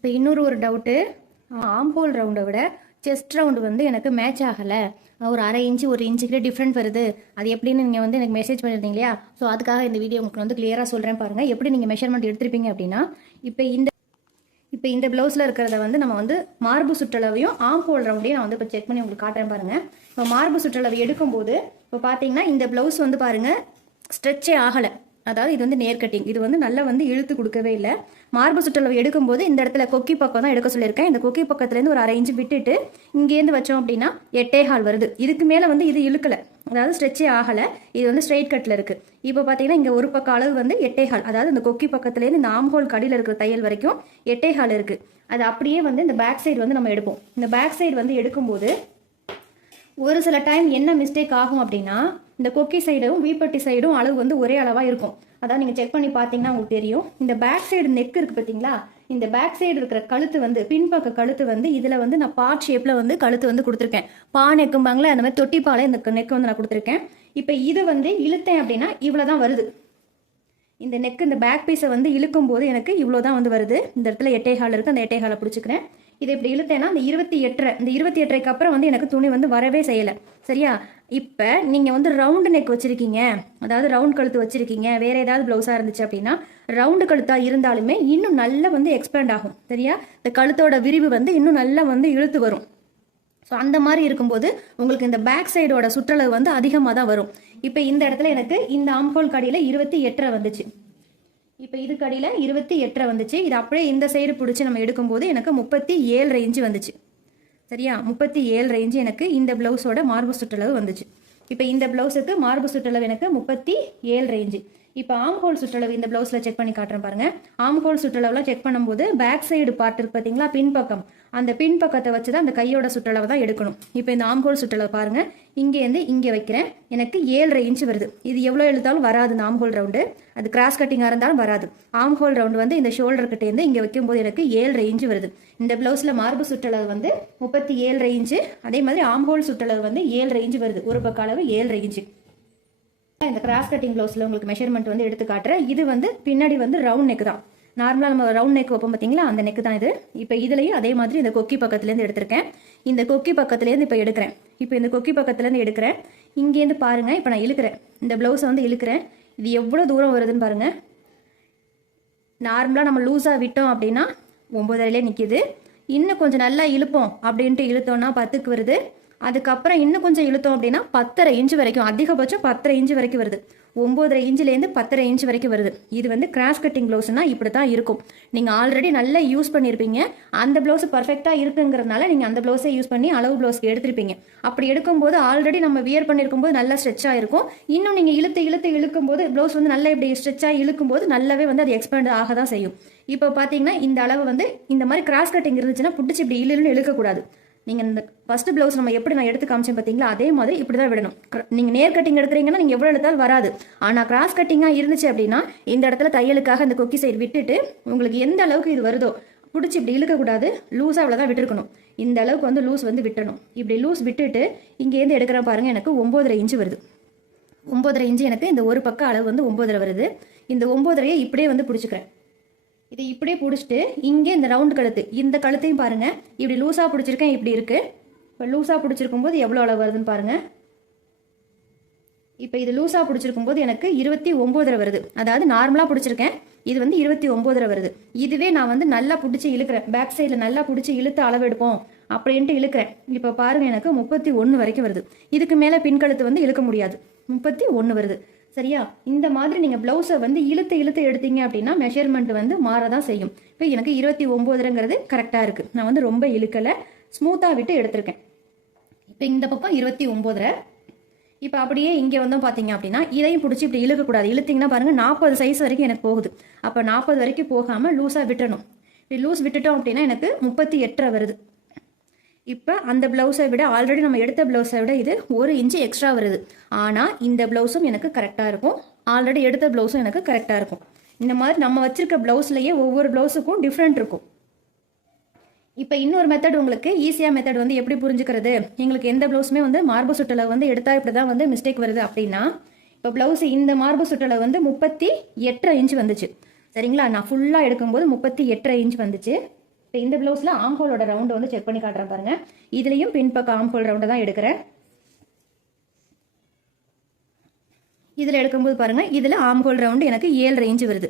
இப்போ இன்னொரு ஒரு டவுட்டு ஆம்போல் ரவுண்டை விட செஸ்ட் ரவுண்டு வந்து எனக்கு மேட்ச் ஆகலை. ஒரு அரை இன்ச்சு ஒரு இன்ச்சுக்கிட்ட டிஃப்ரெண்ட் வருது. அது எப்படின்னு நீங்கள் வந்து எனக்கு மெசேஜ் பண்ணியிருந்தீங்க இல்லையா? ஸோ அதுக்காக இந்த வீடியோ உங்களுக்கு வந்து கிளியராக சொல்கிறேன் பாருங்கள் எப்படி நீங்கள் மெஷர்மெண்ட் எடுத்திருப்பீங்க அப்படின்னா இப்போ இந்த இப்போ இந்த ப்ளவுஸில் இருக்கிறத வந்து நம்ம வந்து மார்பு சுற்றளவையும் ஆம் ஹோல் ரவுண்டையும் நான் வந்து இப்போ செக் பண்ணி உங்களுக்கு காட்டுறேன் பாருங்கள் இப்போ மார்பு சுற்றளவு எடுக்கும்போது இப்போ பார்த்தீங்கன்னா இந்த ப்ளவுஸ் வந்து பாருங்கள் ஸ்ட்ரெச்சே ஆகலை. அதாவது இது வந்து நேர் கட்டிங் இது வந்து நல்லா வந்து இழுத்து கொடுக்கவே இல்லை. மார்பு சுற்றளவு எடுக்கும்போது இந்த இடத்துல கொக்கி பக்கம் தான் எடுக்க சொல்லியிருக்கேன். இந்த கொக்கி பக்கத்துலேருந்து ஒரு அரை இன்ச்சு விட்டுட்டு இங்கேருந்து வச்சோம் அப்படின்னா எட்டே ஹால் வருது. இதுக்கு மேலே வந்து இது இழுக்கலை. அதாவது ஸ்ட்ரெச்சே ஆகலை. இது வந்து ஸ்ட்ரெயிட் கட்டில் இருக்குது இப்போ பார்த்தீங்கன்னா இங்கே ஒரு பக்கம் அளவு வந்து எட்டே ஹால் அதாவது இந்த கொக்கி பக்கத்துலேருந்து இந்த ஆம்ஹோல் கடியில் இருக்கிற தையல் வரைக்கும் எட்டே ஹால் இருக்குது அது அப்படியே வந்து இந்த பேக் சைடு வந்து நம்ம எடுப்போம். இந்த பேக் சைடு வந்து எடுக்கும்போது ஒரு சில டைம் என்ன மிஸ்டேக் ஆகும் அப்படின்னா இந்த கொக்கி சைடும் வீப்பட்டி சைடும் அளவு வந்து ஒரே அளவாக இருக்கும். அதான் நீங்கள் செக் பண்ணி பார்த்தீங்கன்னா உங்களுக்கு தெரியும். இந்த பேக் சைடு நெக் இருக்குது பார்த்தீங்களா? இந்த பேக் சைடு இருக்கிற கழுத்து வந்து பின்பக்க கழுத்து வந்து இதில் வந்து நான் பார்ட் ஷேப்பில் வந்து கழுத்து வந்து கொடுத்துருக்கேன். பா நெக்கும்பாங்களே அந்த மாதிரி தொட்டி பாலை இந்த நெக் வந்து நான் கொடுத்துருக்கேன். இப்போ இது வந்து இழுத்தேன் அப்படின்னா இவ்வளோ தான் வருது. இந்த நெக் இந்த பேக் பீஸை வந்து இழுக்கும் போது எனக்கு இவ்வளோ தான் வந்து வருது. இந்த இடத்துல எட்டை ஹால் இருக்குது அந்த எட்டை ஹாலை பிடிச்சிக்கிறேன். இதை இப்படி இழுத்தேன்னா இந்த இருபத்தி எட்டரை இந்த இருபத்தி எட்டரைக்கு அப்புறம் வந்து எனக்கு துணி வந்து வரவே செய்யலை. சரியா? இப்போ நீங்கள் வந்து ரவுண்டு நெக் வச்சுருக்கீங்க. அதாவது ரவுண்ட் கழுத்து வச்சுருக்கீங்க. வேறு ஏதாவது ப்ளவுஸாக இருந்துச்சு அப்படின்னா ரவுண்டு கழுத்தாக இருந்தாலுமே இன்னும் நல்லா வந்து எக்ஸ்பேண்ட் ஆகும். சரியா? இந்த கழுத்தோட விரிவு வந்து இன்னும் நல்லா வந்து இழுத்து வரும். ஸோ அந்த மாதிரி இருக்கும்போது உங்களுக்கு இந்த பேக் சைடோட சுற்றளவு வந்து அதிகமாக தான் வரும். இப்போ இந்த இடத்துல எனக்கு இந்த ஆம்ஹோல் கடையில் இருபத்தி எட்டரை வந்துச்சு. இப்போ இது அடியில் இருபத்தி எட்டரை வந்துச்சு. இது அப்படியே இந்த சைடு பிடிச்சி நம்ம எடுக்கும்போது எனக்கு முப்பத்தி ஏழு ரேஞ்சு வந்துச்சு. சரியா? முப்பத்தி ஏழு ரேஞ்சு எனக்கு இந்த ப்ளவுஸோட மார்பு சுற்றளவு வந்துச்சு. இப்போ இந்த ப்ளவுஸுக்கு மார்பு சுற்றளவு எனக்கு முப்பத்தி ஏழு ரேஞ்சு இப்போ ஆம் ஹோல் சுற்றளவு இந்த ப்ளவுஸில் செக் பண்ணி காட்டுறேன் பாருங்க. ஆம் ஹோல் சுற்றளவுலாம் செக் பண்ணும்போது பேக் சைடு பார்ட் இருக்கு பார்த்தீங்களா பின்பக்கம். அந்த பின்பக்கத்தை வச்சு தான் அந்த கையோட சுற்றளவு தான் எடுக்கணும். இப்போ இந்த ஆம் ஹோல் சுற்றளவு பாருங்கள் இங்கேருந்து இங்கே வைக்கிறேன். எனக்கு ஏழரை இன்ச்சு வருது. இது எவ்வளோ எழுத்தாலும் வராது இந்த ஆம் ஹோல் ரவுண்டு அது கிராஸ் கட்டிங்காக இருந்தாலும் வராது. ஆம் ஹோல் ரவுண்டு வந்து இந்த ஷோல்டர்கிட்டேருந்து இங்கே வைக்கும்போது எனக்கு ஏழரை இன்ச்சு வருது. இந்த ப்ளவுஸில் மார்பு சுற்றளவு வந்து முப்பத்தி ஏழரை இன்ச்சு அதே மாதிரி ஆம் ஹோல் சுற்றளவு வந்து ஏழரை இன்ச்சு வருது. ஒரு பக்க அளவு ஏழரை இன்ச்சு இந்த கிராஸ் கட்டிங் ப்ளவுஸில் உங்களுக்கு மெஷர்மெண்ட் வந்து எடுத்து காட்டுறேன். இது வந்து பின்னாடி வந்து ரவுண்ட் நெக் தான். நார்மலாக நம்ம ரவுண்ட் நெக் வைப்போம் பார்த்தீங்களா அந்த நெக் தான் இது. இப்போ இதுலேயும் அதே மாதிரி இந்த கொக்கி பக்கத்துலேருந்து எடுத்திருக்கேன். இந்த கொக்கி பக்கத்துலேருந்து இப்போ எடுக்கிறேன். இப்போ இந்த கொக்கி பக்கத்துலேருந்து எடுக்கிறேன். இங்கேருந்து பாருங்கள் இப்போ நான் இழுக்கிறேன். இந்த ப்ளவுஸை வந்து இழுக்கிறேன். இது எவ்வளோ தூரம் வருதுன்னு பாருங்கள் நார்மலாக நம்ம லூஸாக விட்டோம் அப்படின்னா ஒம்பதரையிலே நிற்கிது இன்னும் கொஞ்சம் நல்லா இழுப்போம் அப்படின்ட்டு இழுத்தோன்னா பத்துக்கு வருது. அதுக்கப்புறம் இன்னும் கொஞ்சம் இழுத்தோம் அப்படின்னா பத்தரை இன்ச்சு வரைக்கும் அதிகபட்சம் பத்தரை இன்ச்சு வரைக்கும் வருது. ஒம்போதரை இன்ச்சிலேருந்து பத்தரை இன்ச் வரைக்கும் வருது. இது வந்து கிராஸ் கட்டிங் ப்ளவுஸ்னால் இப்படி தான் இருக்கும். நீங்கள் ஆல்ரெடி நல்லா யூஸ் பண்ணியிருப்பீங்க அந்த ப்ளவுஸ் பர்ஃபெக்டாக இருக்குங்கிறதுனால நீங்கள் அந்த ப்ளவுஸை யூஸ் பண்ணி அளவு ப்ளவுஸ்க்கு எடுத்திருப்பீங்க. அப்படி எடுக்கும்போது ஆல்ரெடி நம்ம வியர் பண்ணியிருக்கும் போது நல்லா ஸ்ட்ரெச்சாக இருக்கும் இன்னும் நீங்கள் இழுத்து இழுத்து இழுக்கும்போது ப்ளவுஸ் வந்து நல்லா இப்படி ஸ்ட்ரெச்சாக இழுக்கும்போது நல்லாவே வந்து அது எக்ஸ்பேண்ட் ஆக தான் செய்யும். இப்போ பார்த்தீங்கன்னா இந்த அளவு வந்து இந்த மாதிரி கிராஸ் கட்டிங் இருந்துச்சுன்னா பிடிச்சி இப்படி இழுன்னு இழுக்கக்கூடாது. நீங்கள் இந்த ஃபஸ்ட்டு ப்ளவுஸ் நம்ம எப்படி நான் எடுத்து காமிச்சேன் பார்த்தீங்களா அதே மாதிரி இப்படி தான் விடணும் நீங்கள் நேர் கட்டிங் எடுக்கிறீங்கன்னா நீங்கள் எவ்வளோ எடுத்தாலும் வராது. ஆனால் கிராஸ் கட்டிங்காக இருந்துச்சு அப்படின்னா இந்த இடத்துல தையலுக்காக இந்த கொக்கி சைடு விட்டுட்டு உங்களுக்கு எந்த அளவுக்கு இது வருதோ பிடிச்சி இப்படி இழுக்கக்கூடாது லூஸாக அவ்வளோதான் விட்டுருக்கணும். இந்த அளவுக்கு வந்து லூஸ் வந்து விட்டணும். இப்படி லூஸ் விட்டுட்டு இங்கேருந்து எடுக்கிற பாருங்கள் எனக்கு ஒம்போதரை இன்ச்சு வருது. ஒம்போதரை இன்ச்சு எனக்கு இந்த ஒரு பக்கம் அளவு வந்து ஒம்போதரை வருது. இந்த ஒம்போதரையை இப்படியே வந்து பிடிச்சிக்கிறேன். இதை இப்படியே பிடிச்சிட்டு இங்கே இந்த ரவுண்ட் கழுத்து. இந்த கழுத்தையும் பாருங்க. இப்படி லூஸாக பிடிச்சிருக்கேன் இப்படி இருக்கு. இப்போ லூஸாக பிடிச்சிருக்கும் போது எவ்வளோ அளவு வருதுன்னு பாருங்க. இப்போ இது லூஸாக பிடிச்சிருக்கும் போது எனக்கு இருபத்தி ஒம்போதரை வருது. அதாவது நார்மலாக பிடிச்சிருக்கேன். இது வந்து இருபத்தி ஒம்போதரை வருது. இதுவே நான் வந்து நல்லா பிடிச்சி இழுக்கிறேன். பேக் சைடில் நல்லா பிடிச்சி இழுத்து அளவு எடுப்போம் அப்படின்ட்டு இழுக்கிறேன். இப்போ பாருங்க எனக்கு முப்பத்தி ஒன்று வரைக்கும் வருது. இதுக்கு மேலே பின்கழுத்து வந்து இழுக்க முடியாது. முப்பத்தி ஒன்று வருது. சரியா? இந்த மாதிரி நீங்கள் ப்ளவுஸை வந்து இழுத்து இழுத்து எடுத்தீங்க அப்படின்னா மெஷர்மெண்ட் வந்து மாறதான் செய்யும். இப்போ எனக்கு இருபத்தி ஒம்போதுங்கிறது கரெக்டாக இருக்குது நான் வந்து ரொம்ப இழுக்கலை. ஸ்மூத்தாக விட்டு எடுத்திருக்கேன். இப்போ இந்த பக்கம் இருபத்தி ஒம்போதரை இப்போ அப்படியே இங்கே வந்தோம் பார்த்தீங்க அப்படின்னா இதையும் பிடிச்சி இப்படி இழுக்கக்கூடாது. இழுத்தீங்கன்னா பாருங்கள் நாற்பது சைஸ் வரைக்கும் எனக்கு போகுது. அப்போ நாற்பது வரைக்கும் போகாமல் லூஸாக விட்டணும் இப்படி லூஸ் விட்டுட்டோம் அப்படின்னா எனக்கு முப்பத்தி எட்டரை வருது. இப்போ அந்த ப்ளவுஸை விட ஆல்ரெடி நம்ம எடுத்த ப்ளவுஸை விட இது ஒரு இன்ச்சு எக்ஸ்ட்ரா வருது. ஆனால் இந்த ப்ளவுஸும் எனக்கு கரெக்டாக இருக்கும். ஆல்ரெடி எடுத்த ப்ளவுஸும் எனக்கு கரெக்டாக இருக்கும். இந்த மாதிரி நம்ம வச்சிருக்க ப்ளவுஸ்லேயே ஒவ்வொரு ப்ளவுஸுக்கும் டிஃப்ரெண்ட் இருக்கும். இப்போ இன்னொரு மெத்தட் உங்களுக்கு ஈஸியாக மெத்தட் வந்து எப்படி புரிஞ்சுக்கிறது? எங்களுக்கு எந்த ப்ளவுஸுமே வந்து மார்பு சுட்டில் வந்து எடுத்தால் இப்படி தான் வந்து மிஸ்டேக் வருது அப்படின்னா இப்போ ப்ளவுஸ் இந்த மார்பு சுற்றளவு வந்து முப்பத்தி எட்டரை இன்ச் வந்துச்சு. சரிங்களா? நான் ஃபுல்லாக எடுக்கும்போது முப்பத்தி எட்டரை இன்ச் வந்துச்சு. இப்போ இந்த ப்ளவுஸில் ஆம்ஹோலோட ரவுண்டை வந்து செக் பண்ணி காட்டுறேன் பாருங்கள் இதுலேயும் பின்பக்கம் ஆம்ஹோல் ரவுண்டை தான் எடுக்கிறேன். இதில் எடுக்கும்போது பாருங்கள் இதில் ஆம்ஹோல் ரவுண்டு எனக்கு ஏழு ரேஞ்சு வருது.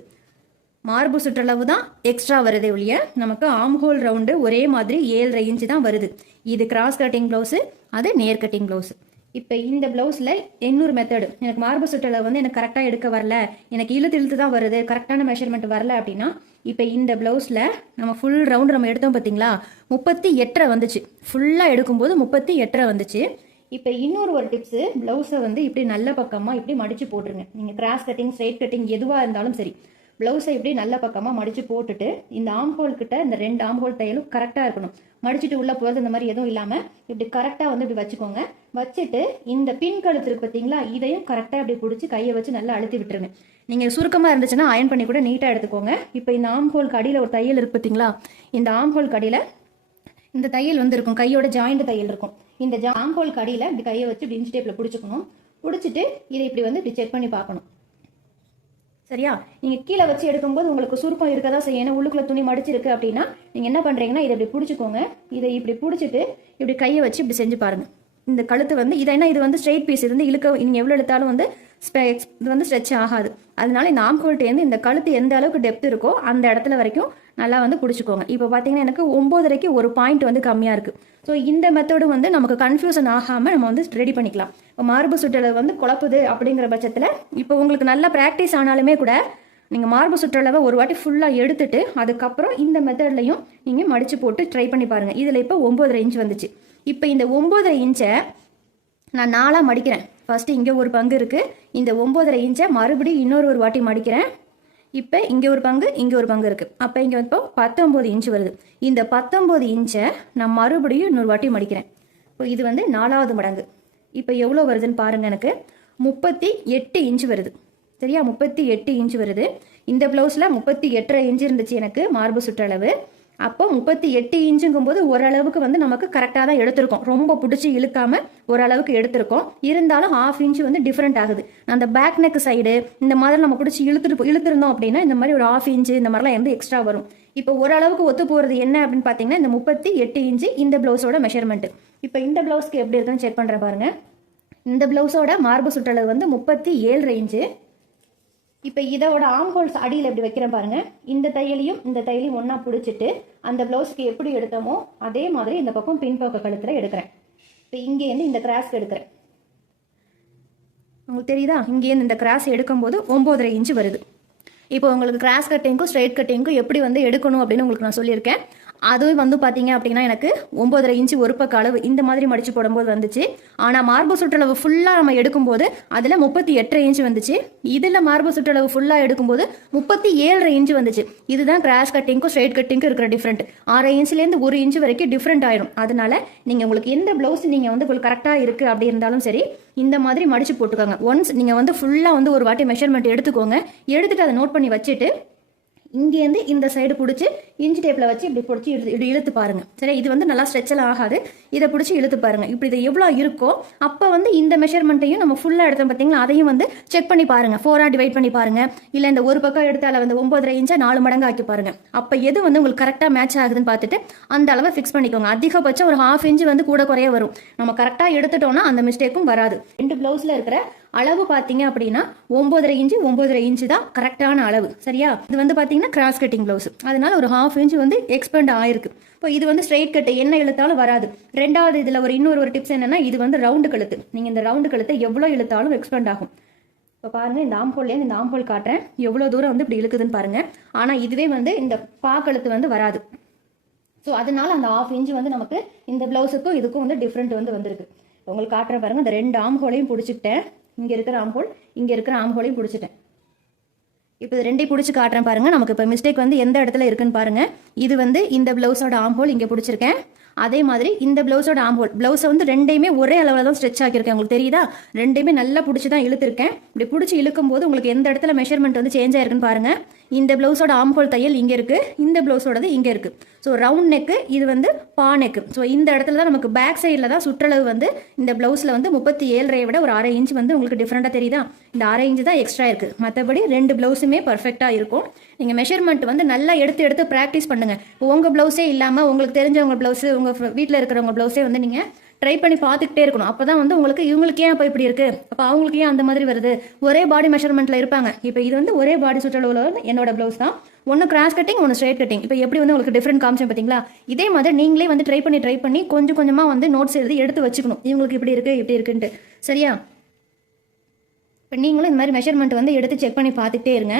மார்பு சுற்றளவு தான் எக்ஸ்ட்ரா வருதே ஒழிய நமக்கு ஆம்ஹோல் ரவுண்டு ஒரே மாதிரி ஏழு ரேஞ்சு தான் வருது. இது கிராஸ் கட்டிங் ப்ளவுஸு அது நேர் கட்டிங் ப்ளவுஸு இப்போ இந்த ப்ளவுஸில் இன்னொரு மெத்தடு எனக்கு மார்பு சுற்றளவு வந்து எனக்கு கரெக்டாக எடுக்க வரல எனக்கு இழுத்து இழுத்து தான் வருது கரெக்டான மெஷர்மெண்ட் வரல அப்படின்னா இப்போ இந்த ப்ளவுஸில் நம்ம ஃபுல் ரவுண்ட் நம்ம எடுத்தோம் பார்த்தீங்களா முப்பத்தி எட்டரை வந்துச்சு. ஃபுல்லாக எடுக்கும்போது முப்பத்தி எட்டரை வந்துச்சு. இப்போ இன்னொரு ஒரு டிப்ஸு ப்ளவுஸை வந்து இப்படி நல்ல பக்கமாக இப்படி மடித்து போட்டுருங்க. நீங்கள் கிராஸ் கட்டிங் ஸ்ட்ரைட் கட்டிங் எதுவாக இருந்தாலும் சரி. ப்ளவுஸை இப்படி நல்ல பக்கமாக மடித்து போட்டுட்டு இந்த ஆம்ஹோல் கிட்ட இந்த ரெண்டு ஆம்ஹோல் தையலும் கரெக்டாக இருக்கணும். மடிச்சிட்டு உள்ளே போகிறது இந்த மாதிரி எதுவும் இல்லாமல் இப்படி கரெக்டாக வந்து இப்படி வச்சுக்கோங்க. வச்சுட்டு இந்த பின் கழுத்து இருக்கு பார்த்தீங்களா இதையும் கரெக்டாக இப்படி பிடிச்சி கையை வச்சு நல்லா அழுத்தி விட்டுருங்க. நீங்கள் சுருக்கமாக இருந்துச்சுன்னா அயன் பண்ணி கூட நீட்டாக எடுத்துக்கோங்க. இப்போ இந்த ஆம்ஹோல் கடியில் ஒரு தையல் இருக்கு பார்த்தீங்களா இந்த ஆம்ஹோல் கடியில் இந்த தையல் வந்து இருக்கும். கையோட ஜாயிண்ட் தையல் இருக்கும். இந்த ஜா ஆம்போல் கடியில் இப்படி கையை வச்சு இப்படி இன்ச் டேப்பில் பிடிச்சிக்கணும். பிடிச்சிட்டு இதை இப்படி வந்து இப்படி செக் பண்ணி பார்க்கணும். சரியா? நீங்கள் கீழே வச்சு எடுக்கும்போது உங்களுக்கு சுருக்கம் இருக்க தான் செய்யணும் உள்ளுக்குள்ள துணி மடிச்சிருக்கு அப்படின்னா நீங்கள் என்ன பண்ணுறீங்கன்னா இதை இப்படி பிடிச்சிக்கோங்க. இதை இப்படி பிடிச்சிட்டு இப்படி கையை வச்சு இப்படி செஞ்சு பாருங்கள் இந்த கழுத்து வந்து இதை என்ன இது வந்து ஸ்ட்ரெயிட் பீஸ் இது வந்து இழுக்க நீங்கள் எவ்வளோ எடுத்தாலும் வந்து இது வந்து ஸ்ட்ரெச் ஆகாது. அதனால இந்த ஆம்கோல்ட்டேருந்து இந்த கழுத்து எந்த அளவுக்கு டெப்த் இருக்கோ அந்த இடத்துல வரைக்கும் நல்லா வந்து பிடிச்சிக்கோங்க. இப்போ பார்த்தீங்கன்னா எனக்கு ஒம்போதரைக்கு ஒரு பாயிண்ட் வந்து கம்மியாக இருக்குது ஸோ இந்த மெத்தடு வந்து நமக்கு கன்ஃபியூஷன் ஆகாமல் நம்ம வந்து ரெடி பண்ணிக்கலாம். இப்போ மார்பு சுற்றளவு வந்து குழப்புது அப்படிங்கிற பட்சத்தில் இப்போ உங்களுக்கு நல்லா ப்ராக்டிஸ் ஆனாலுமே கூட நீங்கள் மார்பு சுற்றளவை ஒரு வாட்டி ஃபுல்லாக எடுத்துட்டு அதுக்கப்புறம் இந்த மெத்தட்லையும் நீங்கள் மடித்து போட்டு ட்ரை பண்ணி பாருங்கள் இதில் இப்போ ஒம்போதரை இன்ச் வந்துச்சு. இப்போ இந்த ஒம்போதரை இன்ச்சை நான் நாலாக மடிக்கிறேன். ஃபஸ்ட்டு இங்கே ஒரு பங்கு இருக்குது இந்த ஒம்போதரை இன்ச்சை மறுபடியும் இன்னொரு ஒரு வாட்டி மடிக்கிறேன். இப்போ இங்கே ஒரு பங்கு இங்கே ஒரு பங்கு இருக்குது அப்போ இங்கே இப்போ பத்தொம்போது இன்ச் வருது. இந்த பத்தொம்போது இன்ச்சை நான் மறுபடியும் இன்னொரு வாட்டி மடிக்கிறேன். இப்போ இது வந்து நாலாவது மடங்கு. இப்போ எவ்வளோ வருதுன்னு பாருங்கள் எனக்கு. முப்பத்தி எட்டு இன்ச் வருது. சரியா? முப்பத்தி எட்டு இன்ச் வருது. இந்த ப்ளவுஸில் முப்பத்தி எட்டரை இன்ச்சு இருந்துச்சு எனக்கு மார்பு சுற்றளவு. அப்போ முப்பத்தி எட்டு இன்ச்சுங்கும் போது ஓரளவுக்கு வந்து நமக்கு கரெக்டாக தான் எடுத்திருக்கோம். ரொம்ப பிடிச்சி இழுக்காம ஓரளவுக்கு எடுத்திருக்கோம். இருந்தாலும் ஹாஃப் இன்ச்சு வந்து டிஃப்ரெண்ட் ஆகுது. அந்த பேக் நெக் சைடு இந்த மாதிரி நம்ம பிடிச்சி இழுத்துட்டு இழுத்துருந்தோம் அப்படின்னா இந்த மாதிரி ஒரு ஹாஃப் இன்ச்சு இந்த மாதிரிலாம் வந்து எக்ஸ்ட்ரா வரும். இப்போ ஓரளவுக்கு ஒத்து போகிறது என்ன அப்படின்னு பார்த்தீங்கன்னா இந்த முப்பத்தி எட்டு இன்ச்சு இந்த ப்ளவுஸோட மெஷர்மெண்ட் இப்போ இந்த ப்ளவுஸ்க்கு எப்படி இருக்குன்னு செக் பண்ணுறேன் பாருங்க. இந்த ப்ளவுஸோட மார்பு சுற்றளவு வந்து முப்பத்தி ஏழு ரேஞ்சு இப்போ இதோட ஆம் ஹோல்ஸ் அடியில் எப்படி வைக்கிறேன் பாருங்கள் இந்த தையலையும் இந்த தையலையும் ஒன்றா பிடிச்சிட்டு அந்த ப்ளவுஸ்க்கு எப்படி எடுத்தோமோ அதே மாதிரி இந்த பக்கம் பின்பக்க கழுத்தில் எடுக்கிறேன். இப்போ இங்கேருந்து இந்த கிராஸ்க்கு எடுக்கிறேன். உங்களுக்கு தெரியுதா? இங்கேருந்து இந்த கிராஸ் எடுக்கும்போது ஒம்போதரை இன்ச்சு வருது. இப்போ உங்களுக்கு கிராஸ் கட்டிங்க்கும் ஸ்ட்ரைட் கட்டிங்க்கும் எப்படி வந்து எடுக்கணும் அப்படின்னு உங்களுக்கு நான் சொல்லியிருக்கேன். அதுவும் வந்து பார்த்தீங்க அப்படின்னா எனக்கு ஒம்போதரை இன்ச்சு ஒரு பக்க அளவு இந்த மாதிரி மடித்து போடும்போது வந்துச்சு. ஆனால் மார்பு சுற்றளவு ஃபுல்லாக நம்ம எடுக்கும்போது அதில் முப்பத்தி எட்டரை இன்ச்சு வந்துச்சு. இதில் மார்பு சுற்றளவு ஃபுல்லாக எடுக்கும்போது முப்பத்தி ஏழரை இன்ச்சு வந்துச்சு. இதுதான் கிராஸ் கட்டிங்க்கும் ஸ்ட்ரைட் கட்டிங்க்கும் இருக்கிற டிஃப்ரெண்ட் ஆறரை இன்ச்லேருந்து ஒரு இன்ச்சு வரைக்கும் டிஃப்ரெண்ட் ஆயிடும் அதனால நீங்கள் உங்களுக்கு எந்த ப்ளவுஸ் நீங்கள் வந்து உங்களுக்கு கரெக்டாக இருக்குது அப்படி இருந்தாலும் சரி இந்த மாதிரி மடித்து போட்டுக்கோங்க. ஒன்ஸ் நீங்கள் வந்து ஃபுல்லாக வந்து ஒரு வாட்டி மெஷர்மெண்ட் எடுத்துக்கோங்க. எடுத்துட்டு அதை நோட் பண்ணி வச்சுட்டு இங்கேருந்து இந்த சைடு பிடிச்சி இன்ச் டேப்பில் வச்சு இப்படி பிடிச்சி இழுத்து இழுத்து பாருங்கள் சரி இது வந்து நல்லா ஸ்ட்ரெச்செல்லாம் ஆகாது. இதை பிடிச்சி இழுத்து பாருங்க. இப்படி இது எவ்வளோ இருக்கோ அப்போ வந்து இந்த மெஷர்மெண்ட்டையும் நம்ம ஃபுல்லாக எடுத்தோம் பார்த்தீங்களா? அதையும் வந்து செக் பண்ணி பாருங்க. ஃபோராக டிவைட் பண்ணி பாருங்கள் இல்லை இந்த ஒரு பக்கம் எடுத்தால வந்து ஒம்பதரை இன்ச்சை நாலு மடங்கு ஆக்கி பாருங்கள் அப்போ எது வந்து உங்களுக்கு கரெக்டாக மேட்ச் ஆகுதுன்னு பார்த்துட்டு அந்த அளவை ஃபிக்ஸ் பண்ணிக்கோங்க. அதிகபட்சம் ஒரு ஹாஃப் இன்ச்சு வந்து கூட குறைய வரும். நம்ம கரெக்டாக எடுத்துட்டோம்னா அந்த மிஸ்டேக்கும் வராது. ரெண்டு ப்ளவுஸில் இருக்கிற அளவு பார்த்தீங்க அப்படின்னா ஒம்போதரை இன்ச்சு ஒம்போதரை இன்ச்சு தான் கரெக்டான அளவு. சரியா? இது வந்து பார்த்தீங்கன்னா கிராஸ் கட்டிங் ப்ளவுஸ் அதனால ஒரு ஹாஃப் இன்ச் வந்து எக்ஸ்பெண்ட் ஆயிருக்கு. இப்போ இது வந்து ஸ்ட்ரைட் கட்டு என்ன இழுத்தாலும் வராது. ரெண்டாவது இதில் ஒரு இன்னொரு ஒரு டிப்ஸ் என்னன்னா இது வந்து ரவுண்டு கழுத்து. நீங்கள் இந்த ரவுண்டு கழுத்தை எவ்வளோ இழுத்தாலும் எக்ஸ்பெண்ட் ஆகும். இப்போ பாருங்கள் இந்த ஆம்போல்லேருந்து இந்த ஆம்போல் காட்டுறேன். எவ்வளோ தூரம் வந்து இப்படி இழுக்குதுன்னு பாருங்கள் ஆனால் இதுவே வந்து இந்த பாக்கழுத்து வந்து வராது. ஸோ அதனால அந்த ஆஃப் இன்ச்சு வந்து நமக்கு இந்த ப்ளவுஸுக்கும் இதுக்கும் வந்து டிஃப்ரெண்ட் வந்து வந்திருக்கு. உங்களுக்கு காட்டுற பாருங்க இந்த ரெண்டு ஆம்ஹோலையும் பிடிச்சிக்கிட்டேன். இங்கே இருக்கிற ஆம்ஹோல் இங்கே இருக்கிற ஆம்ஹோலையும் பிடிச்சிட்டேன். இப்போ இது ரெண்டையும் பிடிச்சி காட்டுறேன் பாருங்க. நமக்கு இப்போ மிஸ்டேக் வந்து எந்த இடத்துல இருக்குன்னு பாருங்க. இது வந்து இந்த ப்ளவுஸோட ஆம்ஹோல் இங்கே பிடிச்சிருக்கேன். அதே மாதிரி இந்த ப்ளவுஸோட ஆம்ஹோல் ப்ளவுஸை வந்து ரெண்டையுமே ஒரே அளவில் தான் ஸ்ட்ரெச் ஆக்கியிருக்கேன். உங்களுக்கு தெரியுதா? ரெண்டையுமே நல்லா பிடிச்சி தான் இழுத்துருக்கேன். இப்படி பிடிச்சி இழுக்கும் போது உங்களுக்கு எந்த இடத்துல மெஷர்மெண்ட் வந்து சேஞ்ச் ஆயிருக்குன்னு பாருங்க. இந்த ப்ளவுஸோட ஆம்ஹோல் தையல் இங்கே இருக்குது இந்த ப்ளவுஸோடது இங்கே இருக்குது ஸோ ரவுண்ட் நெக்கு இது வந்து பா நெக்கு ஸோ இந்த இடத்துல தான் நமக்கு பேக் சைடில் தான் சுற்றளவு வந்து இந்த ப்ளவுஸில் வந்து முப்பத்தி ஏழரை விட ஒரு அரை இன்ச் வந்து உங்களுக்கு டிஃப்ரெண்ட்டாக தெரியுதா? இந்த அரை இன்ச் தான் எக்ஸ்ட்ரா இருக்குது மற்றபடி ரெண்டு ப்ளவுஸுமே பர்ஃபெக்டாக இருக்கும். நீங்கள் மெஷர்மெண்ட் வந்து நல்லா எடுத்து எடுத்து ப்ராக்டிஸ் பண்ணுங்கள் உங்கள் ப்ளவுஸே இல்லாமல் உங்களுக்கு தெரிஞ்சவங்க ப்ளவுஸு உங்கள் வீட்டில் இருக்கிறவங்க ப்ளவுஸே வந்து நீங்கள் ட்ரை பண்ணி பார்த்துக்கிட்டே இருக்கணும். அப்போ தான் வந்து உங்களுக்கு இவங்களுக்கு ஏன் அப்போ இப்படி இருக்குது அப்போ அவங்களுக்கு ஏன் அந்த மாதிரி வருது? ஒரே பாடி மெஷர்மெண்ட்டில் இருப்பாங்க. இப்போ இது வந்து ஒரே பாடி சுற்றளவில் வந்து என்னோட ப்ளவுஸ் தான். ஒன்று கிராஸ் கட்டிங் ஒன்று ஸ்ட்ரைட் கட்டிங் இப்போ எப்படி வந்து உங்களுக்கு டிஃப்ரெண்ட் காமிச்சேன் பார்த்தீங்களா இதே மாதிரி நீங்களே வந்து ட்ரை பண்ணி ட்ரை பண்ணி கொஞ்சம் கொஞ்சமாக வந்து நோட்ஸ் எழுதி எடுத்து வச்சுக்கணும். இவங்களுக்கு இப்படி இருக்குது இப்படி இருக்குன்ட்டு. சரியா? இப்போ நீங்களும் இந்த மாதிரி மெஷர்மெண்ட் வந்து எடுத்து செக் பண்ணி பார்த்துட்டே இருங்க.